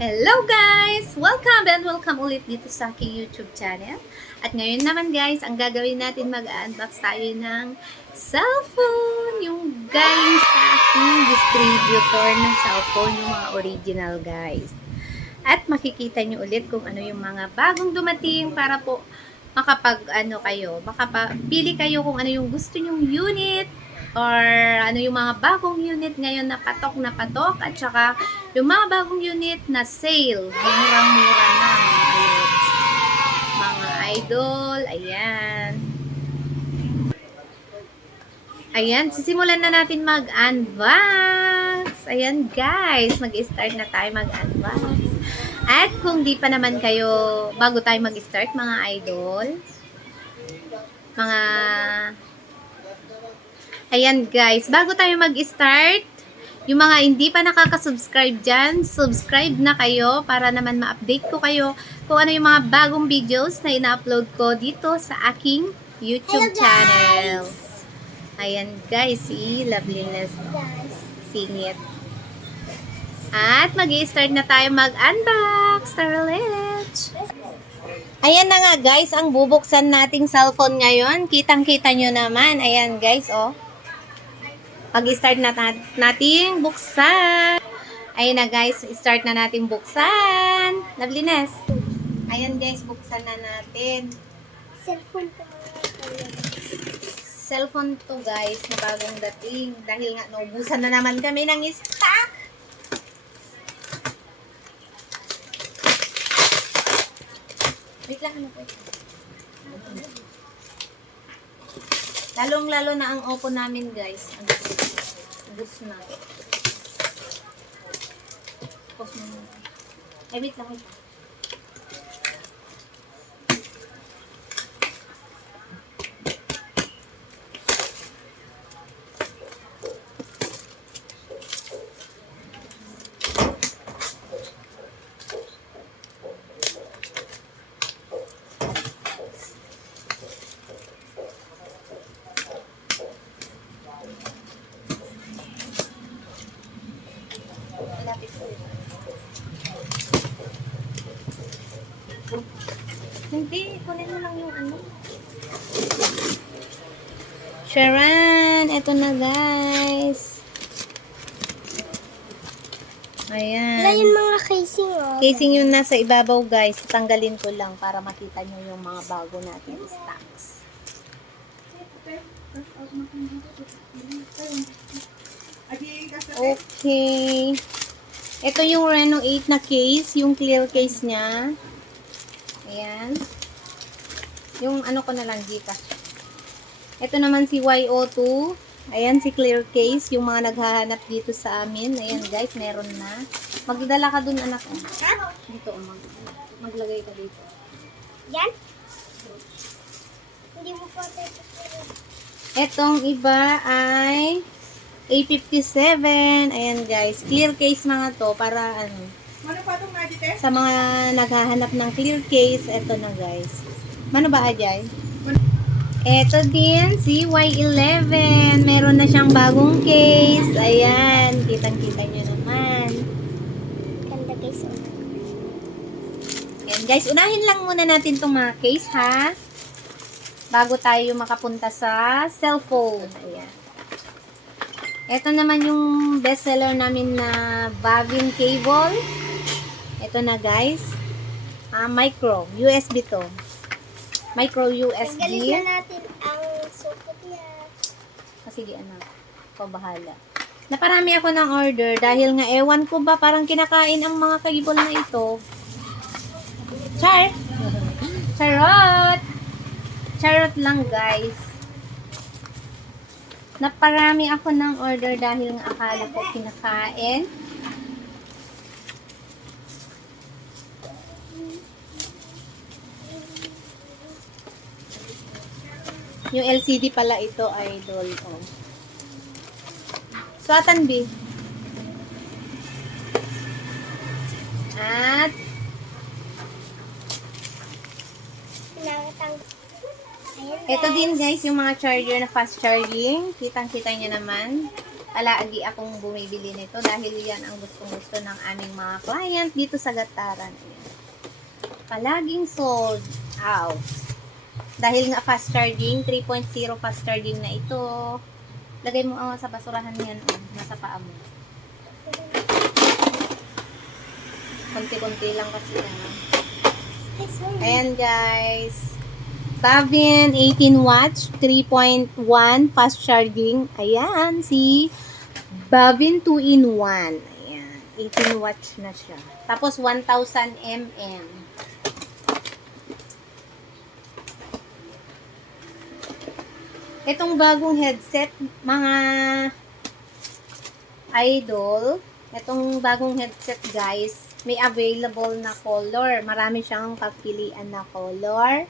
Hello guys! Welcome and welcome ulit dito sa aking YouTube channel. At ngayon naman guys, ang gagawin natin mag-unbox tayo ng cellphone. Yung galing sa aking distributor ng cellphone, yung mga original guys. At makikita nyo ulit kung ano yung mga bagong dumating para po makapili kayo kung ano yung gusto nyong unit or ano yung mga bagong unit ngayon na patok at saka yung mga bagong unit na sale, murang-mura na mga idol, ayan, sisimulan na natin mag-unbox. Ayan guys, mag-start na tayo mag-unbox. At kung di pa naman kayo, bago tayo mag-start mga idol, ayan guys, bago tayo mag-start, yung mga hindi pa nakaka-subscribe dyan, subscribe na kayo para naman ma-update ko kayo kung ano yung mga bagong videos na ina-upload ko dito sa aking YouTube channel. Ayan guys, si Loveliness singit. At mag-i-start na tayo mag-unbox. Tara, let's! Ayan na nga guys, ang bubuksan nating cellphone ngayon. Kitang-kita nyo naman. Ayan guys, oh. Mag-start na nating buksan. Ayan na guys, start na nating buksan. Loveliness. Ayan guys, buksan na natin. Cellphone to guys, na bagong dating. Dahil nga naubusan na naman kami ng stock. Wait lang, ano po ito? Lalong-lalo na ang Oppo namin guys. Ubus na. Pause mo na. Ay, wait lang. Hindi, kunin mo lang yung ano. Sharon, eto na guys. Ayan. Wala yung mga casing, oh. Casing yung nasa ibabaw guys. Tanggalin ko lang para makita nyo yung mga bago natin stocks. Okay. Ito yung Reno 8 na case. Yung clear case niya. Ayan. Yung ano ko na lang dito. Ito naman si YO2. Ayan si clear case. Yung mga naghahanap dito sa amin. Ayan guys, meron na. Magdala ka dun anak. Dito, maglagay ka dito. Yan? Hindi mo pa tayo. Etong iba ay A57. Ayan guys, clear case mga to para ano. Sa mga naghahanap ng clear case, eto na guys. Mano ba ajay? Eto din, si Y11. Meron na siyang bagong case. Ayan, kitang-kita nyo naman. Ganda guys, oh. Ayan guys, unahin lang muna natin itong mga case ha. Bago tayo makapunta sa cellphone. Ayan. Ito naman yung bestseller namin na Bavin cable. Ito na guys. Micro. USB to. Micro USB. Tanggalin na natin ang sukot niya. Sige anak. Ikaw bahala. Naparami ako ng order dahil nga ewan ko ba parang kinakain ang mga cable na ito. Charot! Charot lang guys. Naparami ako ng order dahil nga akala ko kinakain. Yung LCD pala ito, idol. Oh. Suatan B. At ito din guys, yung mga charger na fast charging. Kitang-kita nyo naman. Palagi akong bumibili nito dahil yan ang gustong-gusto ng aming mga client dito sa Gataran. Ayan. Palaging sold out. Dahil nga fast charging, 3.0 fast charging na ito. Lagay mo sa basurahan yan, nasa paa mo. Konti-konti lang kasi na. Ayan guys. Bavin 18 watts, 3.1 fast charging. Ayan, si Bavin 2-in-1. Ayan, 18 watts na siya. Tapos 1000 mAh. Itong bagong headset, mga idol, itong bagong headset guys, may available na color. Marami siyang pagpilian na color.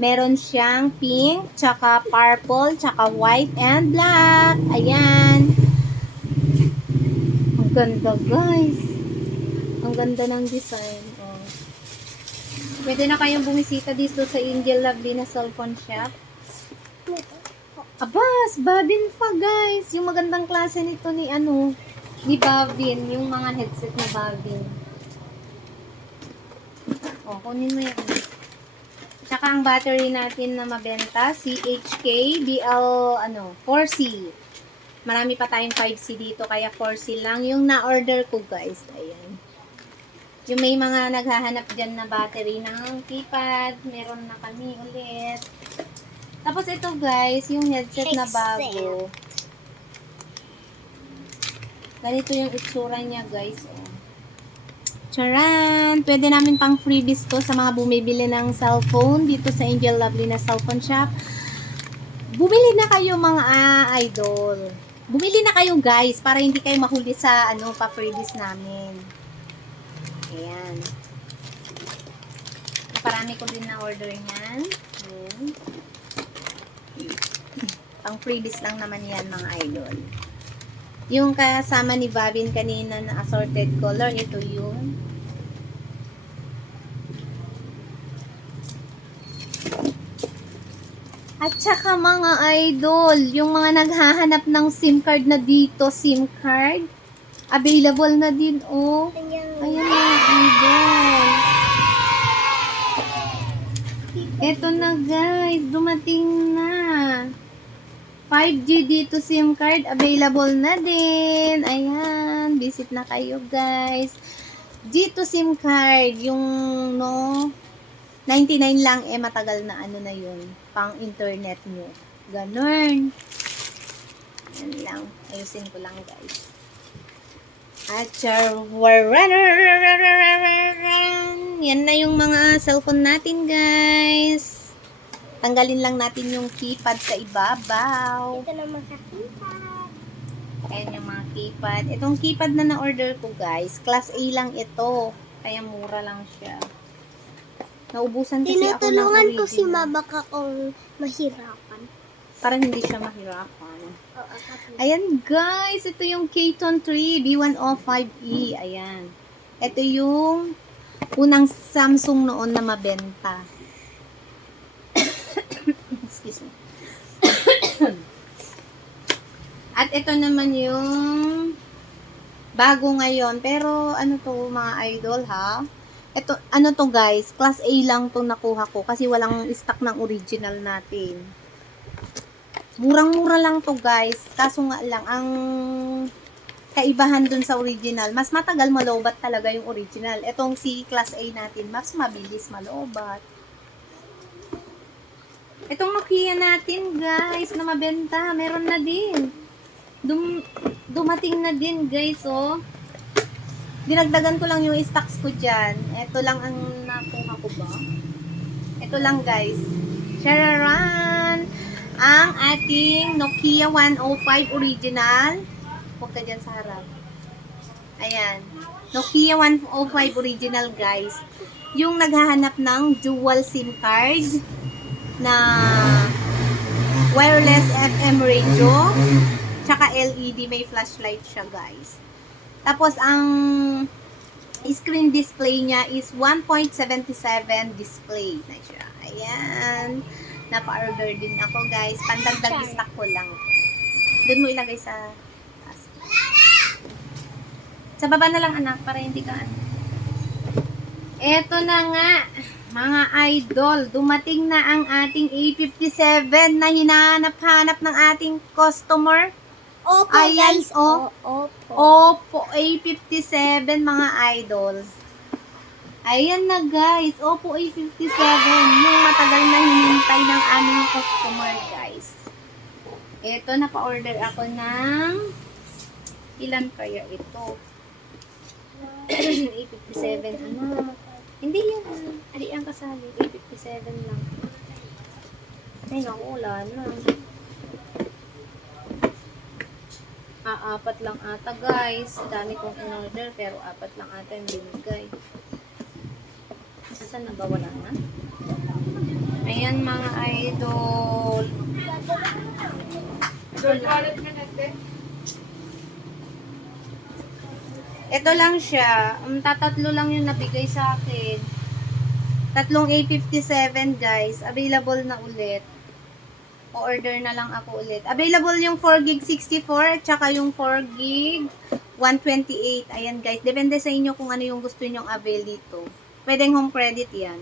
Meron siyang pink, tsaka purple, tsaka white and black. Ayan. Ang ganda guys. Ang ganda ng design. Oh. Pwede na kayong bumisita dito sa Angel Lovely na cellphone shop. Abas, Bavin pa guys. Yung magandang klase nito ni ni Bavin. Yung mga headset na Bavin. O, kunin mo yan. Tsaka ang battery natin na mabenta, CHK BL 4C. Marami pa tayong 5C dito, kaya 4C lang yung na-order ko guys. Ayan. Yung may mga naghahanap dyan na battery ng keypad, meron na kami ulit. Tapos ito guys, yung headset na bago. Ganito yung itsura niya guys. Oh. Charan! Pwede namin pang freebies to sa mga bumibili ng cellphone dito sa Angel Lovely na cellphone shop. Bumili na kayo mga idol. Bumili na kayo guys para hindi kayo mahuli sa pa-freebies namin. Ayan. Naparami ko din na order niyan. Ayan. Pang freebies lang naman yan mga idol. Yung kasama ni Bavin kanina na assorted color, ito yun. At saka mga idol, yung mga naghahanap ng SIM card na dito, SIM card, available na din, oh. Ayan mga idol. Ito na guys, dumating na. 5G dito SIM card, available na din. Ayan, visit na kayo guys. Dito SIM card, yung 99 lang, matagal na na yun. Pang internet nyo. Ganun. Yan lang. Ayusin ko lang guys. At yan na yung mga cellphone natin guys. Tanggalin lang natin yung keypad sa ibabaw. Ito na mga keypad. Ayan yung mga keypad. Itong keypad na na-order ko guys, class A lang ito. Kaya mura lang siya. Naubusan kasi ako ng original. Tinutulungan ko si mama kung mahirapan. Para hindi siya mahirapan. Oo, Ayan guys, ito yung Keton 3 B105E. Ayan. Ito yung unang Samsung noon na mabenta. Excuse me. At ito naman yung bago ngayon. Pero ano to mga idol ha? Ito, to guys, class A lang tong nakuha ko kasi walang stock ng original natin. Murang-mura lang to guys. Kaso nga lang, ang kaibahan dun sa original, mas matagal malobat talaga yung original. Itong si class A natin, mas mabilis malobat. Itong Nokia natin guys, na mabenta, meron na din. Dumating na din guys, oh. Dinagdagan ko lang yung stocks ko dyan. Ito lang ang nakuha ko ba? Ito lang guys. Shararan! Ang ating Nokia 105 original. Huwag ka dyan sa harap. Ayan. Nokia 105 original guys. Yung naghahanap ng dual SIM card na wireless FM radio. Tsaka LED, may flashlight siya guys. Tapos, ang screen display niya is 1.77 display na siya. Ayan. Napa-order din ako, guys. Pandagdag stock ko lang. Doon mo ilagay sa taas. Sa baba na lang anak, para hindi ka ano. Eto na nga, mga idol, dumating na ang ating A57 na hinahanap-hanap ng ating customer. Opo, Ayan, guys. oh. Opo. Oppo A57 mga idol. Ayan na guys, Oppo A57, yung matagal na hinintay ng aming customer guys. Ito, napa-order ako ng ilan kaya ito? A57, ano? Hindi yan, hindi yan kasali. A57 lang. Ay, naku, wala na. Apat lang ata guys. Dami kong in-order pero 4 lang ata yung binigay. Saan na ba? Wala na? Ayan mga idol. Ito lang siya. Tatatlo lang yung nabigay sa akin. Tatlong A57 guys. Available na ulit. O-order na lang ako ulit. Available yung 4GB 64 at saka yung 4GB 128. Ayan guys. Depende sa inyo kung ano yung gusto nyong avail dito. Pwedeng home credit yan.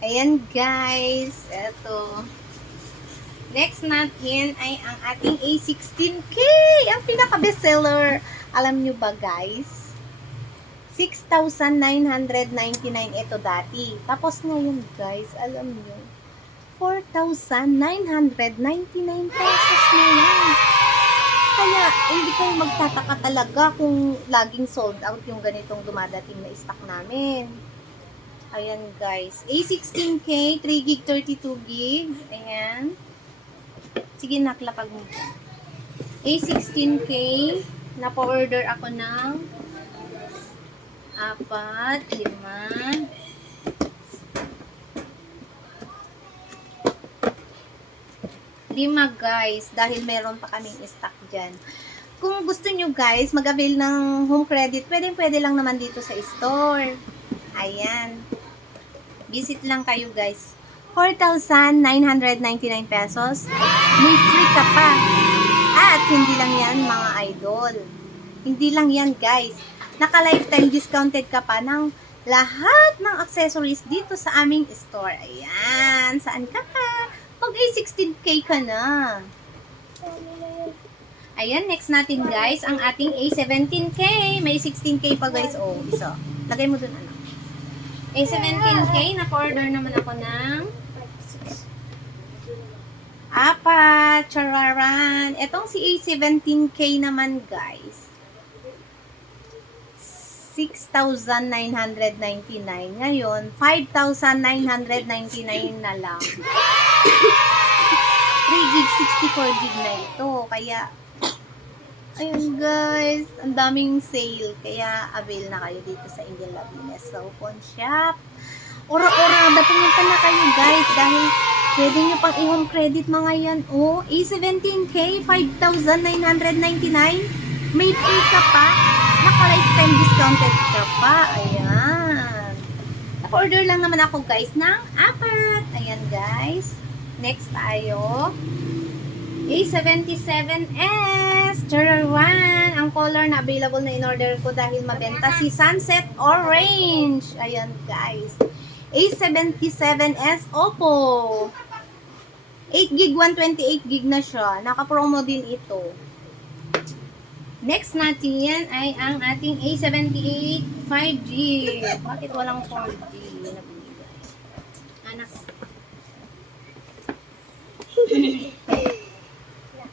Ayan guys. Ito. Next natin ay ang ating A16K. Ang pinaka-bestseller. Alam nyo ba guys? 6,999 ito dati. Tapos ngayon guys, alam nyo, 4,999 pesos na yan. Kaya hindi kayo magtataka talaga kung laging sold out yung ganitong dumadating na stock namin. Ayan guys. A16K, 3GB, 32GB. Ayan. Sige, naklapag mo. A16K, napa-order ako ng 4, 5. Lima guys, dahil meron pa kaming stock dyan. Kung gusto nyo guys, mag-avail ng home credit, pwede lang naman dito sa store. Ayan. Visit lang kayo guys. 4,999 pesos. May free ka pa. At hindi lang yan mga idol. Hindi lang yan guys. Naka-lifetime discounted ka pa ng lahat ng accessories dito sa aming store. Ayan. Saan ka pa? Pag A16K ka na. Ayan, next natin guys, ang ating A17K. May 16K pa guys. Oh, isa. Lagay mo dun ano. A17K, naka-order naman ako ng 4. Chararan. Etong si A17K naman guys. 6,999. Ngayon, 5,999 na lang. 3GB, 64GB na ito. Kaya, ayun guys, ang daming sale. Kaya, avail na kayo dito sa Angel Lavines Cellphone Shop. Ora-orada, pumunta na kayo guys. Dahil, pwede nyo pang i-home credit mga yan. Oh, A17K, 5,999. May free ka pa. Naka-lifetime discounted ka pa. Ayan. Naka-order lang naman ako guys ng 4. Ayan guys. Next tayo. A77S. Chararan. Ang color na available na in-order ko dahil mabenta si Sunset Orange. Ayan guys. A77S Oppo. 8GB, 128GB na siya. Naka-promo din ito. Next natin ay ang ating A78 5G. Bakit walang 4G? Anak.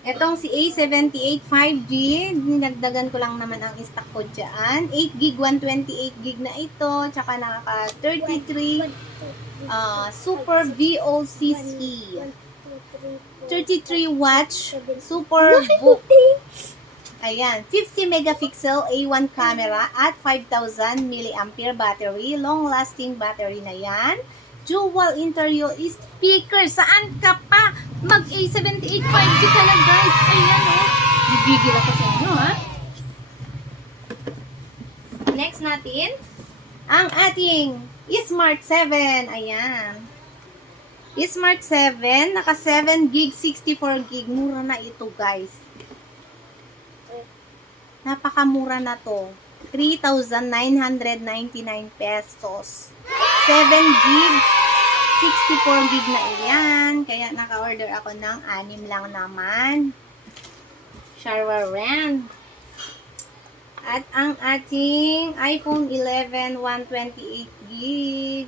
Etong si A78 5G, dinagdagan ko lang naman ang stock ko dyan. 8GB, 128GB na ito. Tsaka nakaka 33 Super VOCC. 33 watch Super Book. Ayan, 50 megapixel A1 camera at 5,000 milliampere battery. Long-lasting battery na yan. Dual interior speaker. Saan ka pa? Mag A78 5G ka na guys. Ayan o. Bibigil ako sa inyo ha. Next natin, ang ating Smart 7. Ayan. Smart 7. Naka 7GB, 64GB. Mura na ito guys. Napakamura na to. 3,999 pesos. 7 gig, 64 gig na iyan. Kaya naka-order ako ng 6 lang naman. Sharwaran. At ang ating iPhone 11, 128 gig.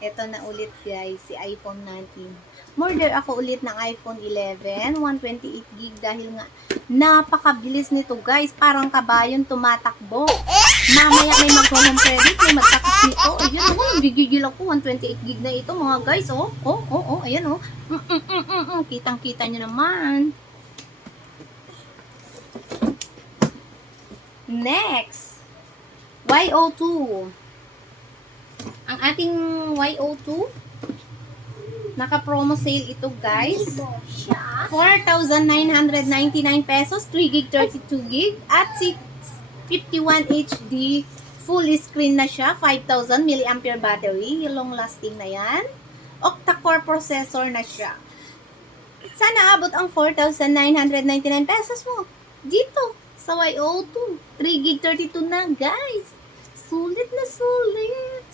Ito na ulit guys, si iPhone natin. Order ako ulit ng iPhone 11, 128 gig dahil nga napakabilis nito guys. Parang kabayon tumatakbo. Mamaya may mag-home credit, may magtakas nito. Ayun, nagigigil ako. 128 gig na ito mga guys. Ayan oh. Kitang-kita nyo naman. Next, YO2. Ang ating YO2, naka-promo sale ito guys. 4,999 pesos, 3 gig, 32 gig, at 651 HD full screen na siya, 5,000 mAh battery, long lasting na yan. Octa-core processor na siya. Sana abot ang 4,999 pesos mo dito sa YO2. 3 gig, 32 na guys. Sulit na sulit.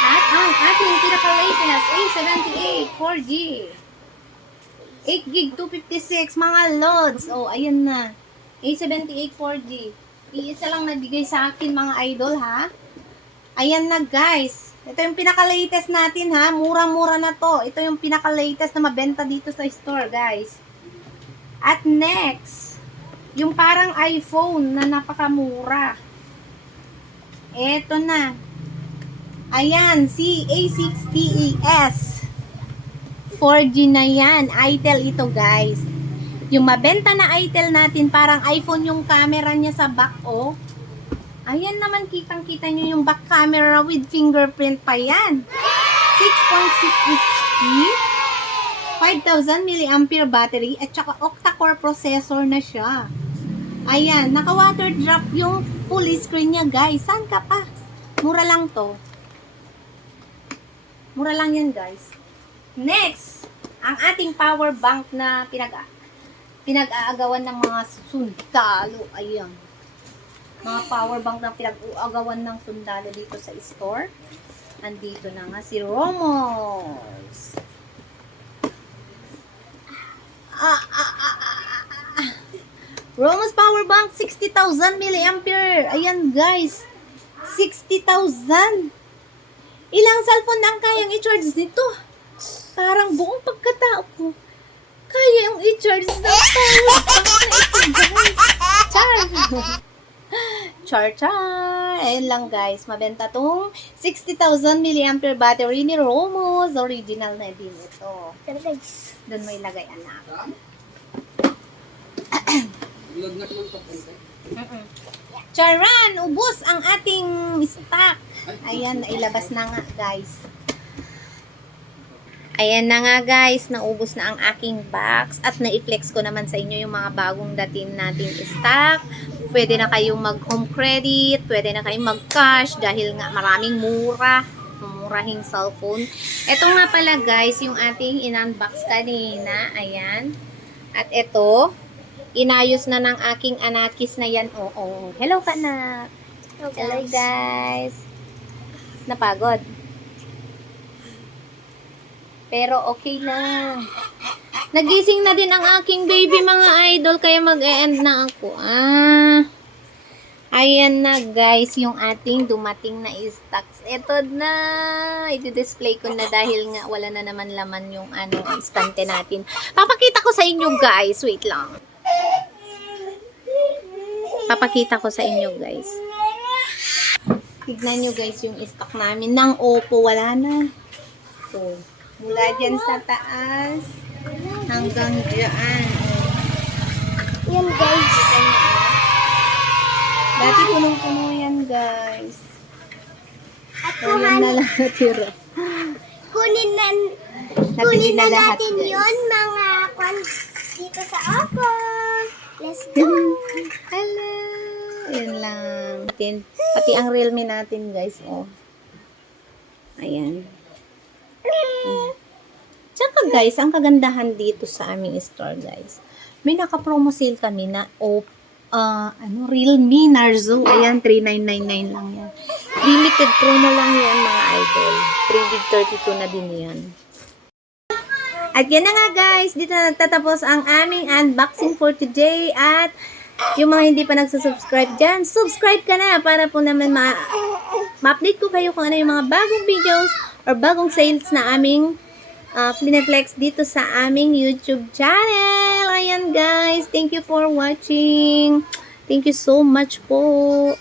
At ang ating pinaka-latest A78 4G. 8 gig 256 mga loads. Oh, ayan na. A78 4G. Iisa lang nabigay sa akin mga idol ha. Ayan na guys. Ito yung pinaka-latest natin ha. Mura-mura na to. Ito yung pinaka-latest na mabenta dito sa store guys. At next, yung parang iPhone na napakamura. Ito na. Ayan, si A60es. 4G na yan. Itel ito guys. Yung mabenta na Itel natin, parang iPhone yung camera niya sa back, oh. Ayan naman, kitang-kita nyo yung back camera with fingerprint pa yan. 6.6 HP, 5,000 mAh battery, at saka octa-core processor na siya. Ayan, naka-water drop yung full screen niya, guys. Saan ka pa? Mura lang to. Mura lang yan, guys. Next, ang ating power bank na pinag-aagawan ng mga sundalo. Ayan. Mga power bank na pinag-aagawan ng sundalo dito sa store. Andito na nga si Romos. Romos power bank, 60,000 mAh. Ayan, guys. 60,000. Ilang cellphone na ang kayang i-charge nito? Parang buong pagkatao ko. Kaya yung i-charge sa power bank na ito, guys. Char. Ayan lang, guys. Mabenta tong 60,000 mAh battery ni Romos. Original na din ito. Guys. Doon may lagay, anak. Charan, ubos ang ating stock. Ayan, nailabas na nga, guys. Ayan na nga, guys. Naubos na ang aking box. At na-flex ko naman sa inyo yung mga bagong dating nating stock. Pwede na kayong mag-home credit. Pwede na kayong mag-cash. Dahil nga maraming murahing cellphone. Ito nga pala, guys, yung ating in-unbox kanina. Ayan. At ito, inayos na ng aking anakis na yan. Oo. Hello, kanak. Hello, guys. Napagod. Pero okay na. Nagising na din ang aking baby, mga idol. Kaya mag-e-end na ako. Ayan na, guys. Yung ating dumating na stocks. Ito na. I-display ko na dahil nga wala na naman laman yung stante natin. Papakita ko sa inyo, guys. Wait lang. Papakita ko sa inyo, guys. Tignan nyo, guys, yung stock namin ng Oppo. Wala na. So, mula dyan sa taas hanggang dyan. Yan, guys. Dati punong-puno yan, guys. At So, yan na lang natira. kunin Nabili na lahat, natin guys. yun, mga dito sa Oppo. Let's go. Hello! Yan lang. Pati ang Realme natin, guys. Oh. Ayan. Tsaka, guys, ang kagandahan dito sa aming store, guys. may naka-promo sale kami na Realme Narzo. Ayan, 3,999 lang yan. Limited promo lang yan, mga idol. 3 32 na din yan. At yan na nga guys, dito na nagtatapos ang aming unboxing for today. At yung mga hindi pa nagsusubscribe dyan, subscribe ka na para po naman ma-update ko kayo kung ano yung mga bagong videos or bagong sales na aming Flineflex dito sa aming YouTube channel. Ayan guys, thank you for watching. Thank you so much po.